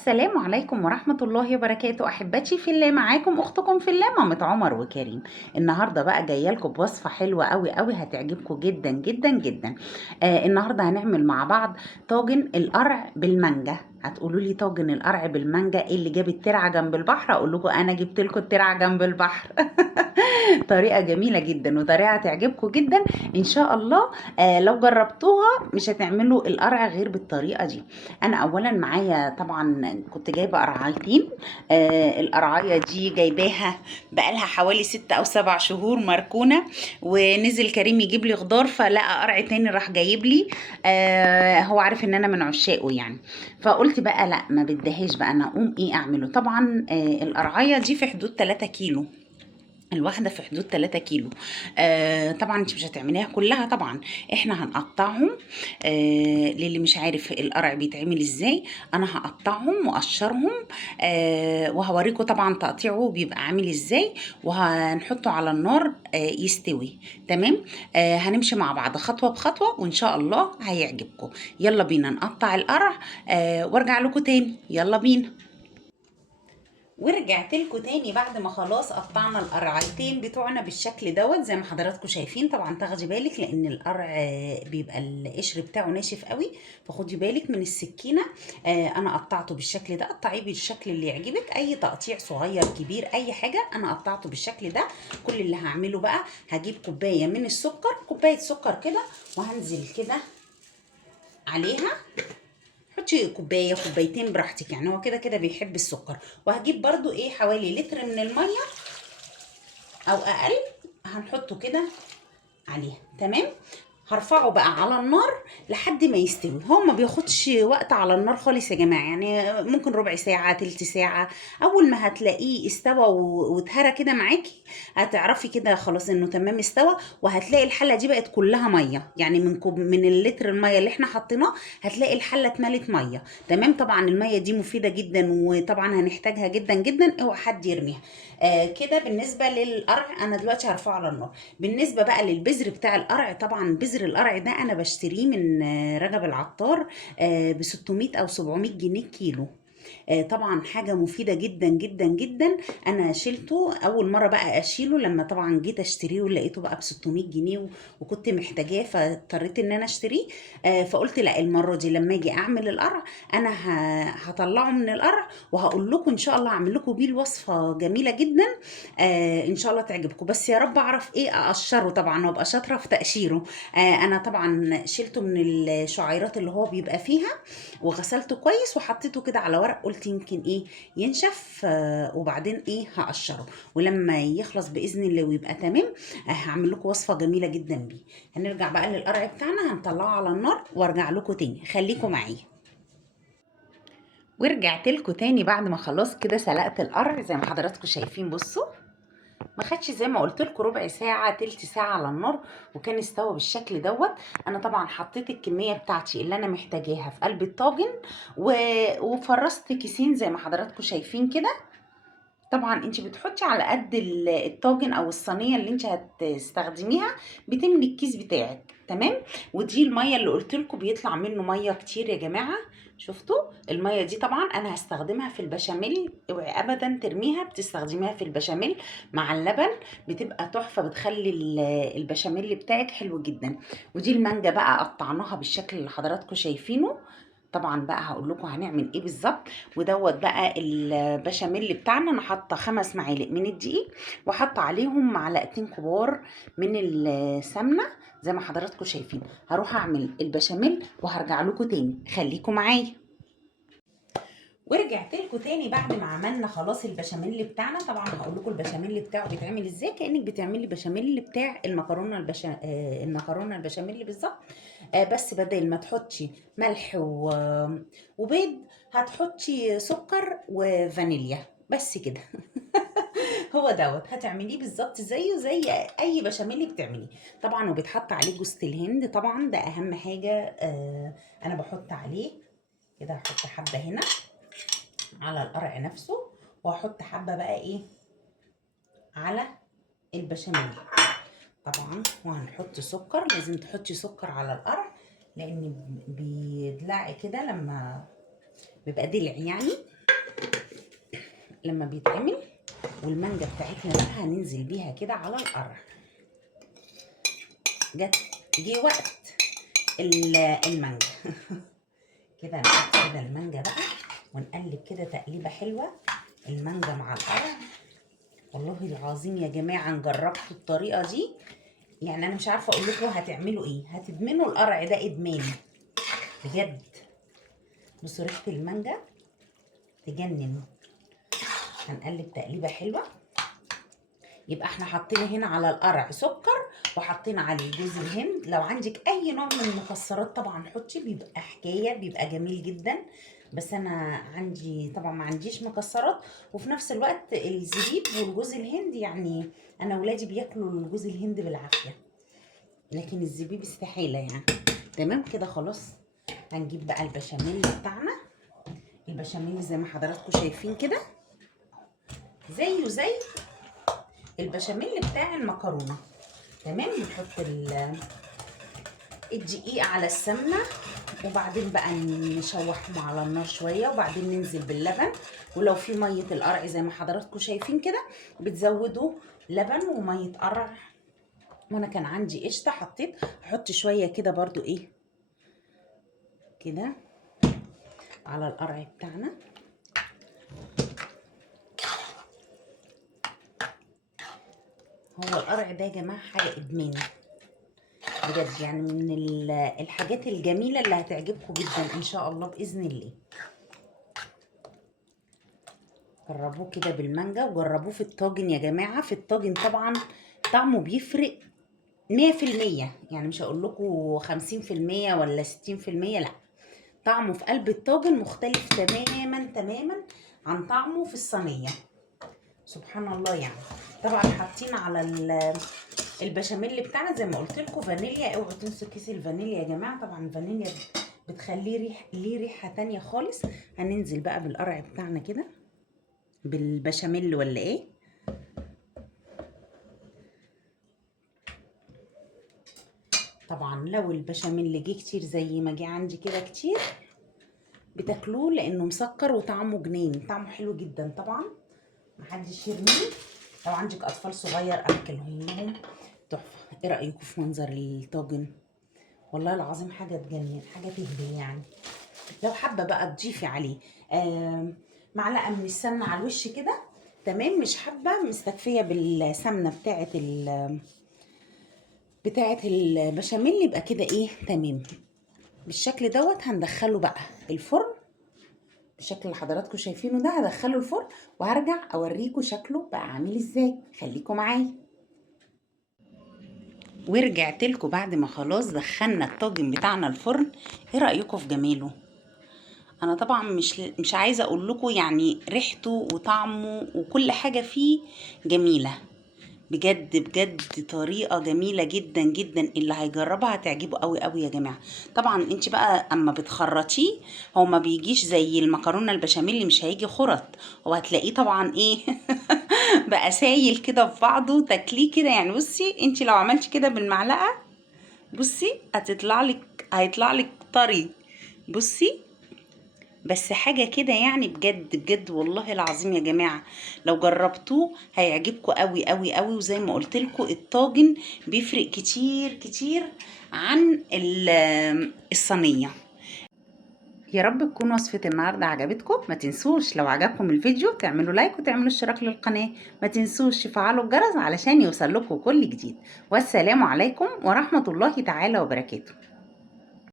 السلام عليكم ورحمة الله وبركاته. أحبتي في الله، معاكم أختكم في الله مامة عمر وكريم. النهاردة بقى جاية لكم بوصفة حلوة قوي قوي هتعجبكم جدا جدا جدا. النهاردة هنعمل مع بعض طاجن القرع بالمانجا. هتقولوا لي طاجن القرع بالمانجا ايه اللي جاب الترعة جنب البحر؟ اقول لكم انا جبت لكم الترعة جنب البحر. طريقة جميلة جدا وطريقة هتعجبكم جدا ان شاء الله. لو جربتوها مش هتعملوا القرع غير بالطريقة دي. انا اولا معايا طبعا كنت جايبه قرعايتين. القرعايه دي جايباها بقالها حوالي 6 أو 7 شهور مركونه، ونزل كريم يجيب لي خضار فلقى قرع تاني راح جايب لي. هو عارف ان انا من عشاقه يعني. فقلت بقى لا ما بدهاش بقى، انا اقوم ايه اعمله. طبعا القرعايه دي في حدود 3 كيلو، الواحدة في حدود 3 كيلو. طبعا انت مش هتعمليها كلها طبعا، احنا هنقطعهم. للي مش عارف القرع بيتعمل ازاي، انا هقطعهم واقشرهم. وهوريكم طبعا تقطيعه بيبقى عامل ازاي، وهنحطه على النار يستوي. تمام. هنمشي مع بعض خطوة بخطوة وان شاء الله هيعجبكم. يلا بينا نقطع القرع وارجع لكم تاني. يلا بينا. ورجعت لكم تاني بعد ما خلاص قطعنا القرعتين بتوعنا بالشكل دوت زي ما حضراتكم شايفين. طبعا تاخدي بالك لان القرع بيبقى القشر بتاعه ناشف قوي، فخدي بالك من السكينه. انا قطعته بالشكل ده، قطعيه بالشكل اللي يعجبك، اي تقطيع صغير كبير اي حاجه. انا قطعته بالشكل ده. كل اللي هعمله بقى هجيب كوبايه من السكر، كوبايه سكر كده، وهنزل كده عليها. حطي كوبايه كوبايتين براحتك، يعني هو كده كده بيحب السكر. وهجيب برضو ايه حوالي لتر من الميه او اقل، هنحطه كده عليها. تمام. هرفعه بقى على النار لحد ما يستوي. هو ما بياخدش وقت على النار خالص يا جماعه، يعني ممكن ربع ساعه تلت ساعه. اول ما هتلاقيه استوى واتهرى كده معاكي، هتعرفي كده خلاص انه تمام استوى. وهتلاقي الحله دي بقت كلها ميه، يعني من اللتر الميه اللي احنا حطيناه هتلاقي الحله اتملت ميه. تمام. طبعا الميه دي مفيده جدا وطبعا هنحتاجها جدا جدا، اوعى حد يرميها. كده بالنسبه للقرع انا دلوقتي هرفعه على النار. بالنسبه بقى للبذر بتاع القرع، طبعا بذر القرع ده انا بشتريه من رجب العطار ب 600 او 700 جنيه كيلو. طبعا حاجة مفيدة جدا جدا جدا. انا شلته اول مرة بقى اشيله لما طبعا جيت اشتريه ولقيته بقى ب 600 جنيه وكنت محتاجاه فاضطريت ان انا اشتريه. فقلت لا المرة دي لما اجي اعمل القرع انا هطلعه من القرع وهقول لكم ان شاء الله اعمل لكم بيه الوصفة جميلة جدا. ان شاء الله تعجبكم، بس يا رب اعرف ايه اقشره طبعا وابقى شاطرة في تقشيره. انا طبعا شلته من الشعيرات اللي هو بيبقى فيها، وغسلته كويس وحطيته كده على ورق، قلت يمكن ايه ينشف. وبعدين ايه هقشره، ولما يخلص باذن الله ويبقى تمام هعمل لكم وصفه جميله جدا بيه. هنرجع بقى للقرع بتاعنا، هنطلعه على النار وارجع لكم تاني، خليكم معايا. ورجعت لكم تاني بعد ما خلاص كده سلقت القرع زي ما حضراتكم شايفين. بصوا، ما خدش زي ما قلت لكم ربع ساعه تلت ساعه على النار وكان استوى بالشكل دوت. انا طبعا حطيت الكميه بتاعتي اللي انا محتاجاها في قلب الطاجن وفرست كيسين زي ما حضراتكم شايفين كده. طبعا انت بتحطي على قد الطاجن او الصينيه اللي انت هتستخدميها، بتملي الكيس بتاعك. تمام. ودي الميه اللي قلت لكم بيطلع منه ميه كتير يا جماعه. شفتوا الميه دي؟ طبعا انا هستخدمها في البشاميل، اوعي ابدا ترميها، بتستخدميها في البشاميل مع اللبن، بتبقى تحفه، بتخلي البشاميل بتاعك حلو جدا. ودي المانجا بقى قطعناها بالشكل اللي حضراتكم شايفينه. طبعا بقى هقول لكم هنعمل ايه بالظبط. ودوت بقى البشاميل بتاعنا، انا حاطه 5 معالق من الدقيق وحاطه عليهم معلقتين كبار من السمنه زي ما حضراتكم شايفين. هروح اعمل البشاميل وهرجع لكم تاني، خليكم معايا. ورجعت لكم تاني بعد ما عملنا خلاص البشاميل بتاعنا. طبعا هقول لكم البشاميل بتاعه بيتعمل ازاي، كانك بتعملي بشاميل بتاع المكرونه المكرونه البشاميل بالظبط. بس بدل ما تحطي ملح وبيض هتحطي سكر وفانيليا بس كده. هو دوت هتعمليه بالظبط زيه زي اي بشاميل بتعمليه. طبعا وبيتحط عليه جوز الهند، طبعا ده اهم حاجه. انا بحط عليه كده، هحط حبه هنا على القرع نفسه، وهحط حبه بقى ايه على البشاميل. طبعا وهنحط سكر، لازم تحطي سكر على القرع لان بيدلع كده لما بيبقى دلع يعني لما بيتعمل. والمانجا بتاعتنا بقى هننزل بيها كده على القرع. جه وقت المانجا كده نحط كده المانجا بقى ونقلب كده تقليبه حلوه. المانجا مع القرع والله العظيم يا جماعه جربتوا الطريقه دي، يعني انا مش عارفه اقول لكم هتعملوا ايه، هتدمنوا القرع ده ادمان بجد. بصوا ريحه المانجا تجنن. هنقلب تقليبه حلوه. يبقى احنا حطينا هنا على القرع سكر وحطينا عليه جوز الهند. لو عندك اي نوع من المكسرات طبعا حطي، بيبقى حكايه، بيبقى جميل جدا. بس انا عندي طبعا ما عنديش مكسرات، وفي نفس الوقت الزبيب والجوز الهند يعني انا ولادي بياكلوا الجوز الهند بالعافيه، لكن الزبيب استحاله يعني. تمام كده خلاص. هنجيب بقى البشاميل بتاعنا. البشاميل زي ما حضراتكم شايفين كده زيه زي البشاميل بتاع المكرونه. تمام. نحط الدقيق على السمنه، وبعدين بقى نشوحهم على النار شويه، وبعدين ننزل باللبن. ولو في ميه القرع زي ما حضراتكم شايفين كده بتزودوا لبن وميه قرع. وانا كان عندي قشطه حطيت، احط شويه كده برضو ايه كده على القرع بتاعنا. هو القرع ده يا جماعه حاجه ادمان بجد، يعني من الحاجات الجميله اللي هتعجبكم جدا ان شاء الله باذن الله. جربوه كده بالمانجا وجربوه في الطاجن يا جماعه. في الطاجن طبعا طعمه بيفرق 100%، يعني مش هقول لكم 50% ولا 60%، لا، طعمه في قلب الطاجن مختلف تماما تماما عن طعمه في الصينيه. سبحان الله يعني. طبعا حاطين على البشاميل بتاعنا زي ما قلت لكم فانيليا. اوعوا تنسوا كيس الفانيليا يا جماعه، طبعا الفانيليا بتخليه ليه ريحه تانية خالص. هننزل بقى بالقرع بتاعنا كده بالبشاميل ولا ايه. طبعا لو البشاميل جه كتير زي ما جه عندي كده كتير بتاكلوه لانه مسكر وطعمه جنين، طعمه حلو جدا طبعا، محدش يرميه. لو عندك اطفال صغير اكلهم لهم تحفه. ايه رايكم في منظر الطاجن؟ والله العظيم حاجه تجنن، حاجه تهبل يعني. لو حابه بقى تضيفي عليه معلقه من السمنه على الوش كده تمام. مش حابه مستكفيه بالسمنه بتاعه البشاميل يبقى كده ايه تمام. بالشكل دوت هندخله بقى الفرن بالشكل اللي حضراتكم شايفينه ده. هدخله الفرن وهرجع اوريكم شكله بقى عامل ازاي. خليكم معايا. ورجعت لكم بعد ما خلاص دخلنا الطاجن بتاعنا الفرن. ايه رايكم في جماله؟ انا طبعا مش عايزه اقول لكم يعني ريحته وطعمه وكل حاجه فيه جميله بجد بجد. طريقه جميله جدا جدا، اللي هيجربها هتعجبه قوي قوي يا جماعه. طبعا انت بقى اما بتخرطيه هو ما بيجيش زي المكرونه البشاميل اللي مش هيجي خرط، هو هتلاقيه طبعا ايه بقى سايل كده في بعضه تاكليه كده يعني. بصي انت لو عملتي كده بالمعلقه بصي هيطلع لك طري. بصي بس حاجة كده يعني بجد بجد والله العظيم يا جماعة لو جربتوه هيعجبكم قوي قوي قوي. وزي ما قلت لكم الطاجن بيفرق كتير كتير عن الصينية. يا رب تكون وصفة النهاردة عجبتكم. ما تنسوش لو عجبكم الفيديو تعملوا لايك وتعملوا اشتراك للقناة. ما تنسوش تفعلوا الجرس علشان يوصل لكم كل جديد. والسلام عليكم ورحمة الله تعالى وبركاته.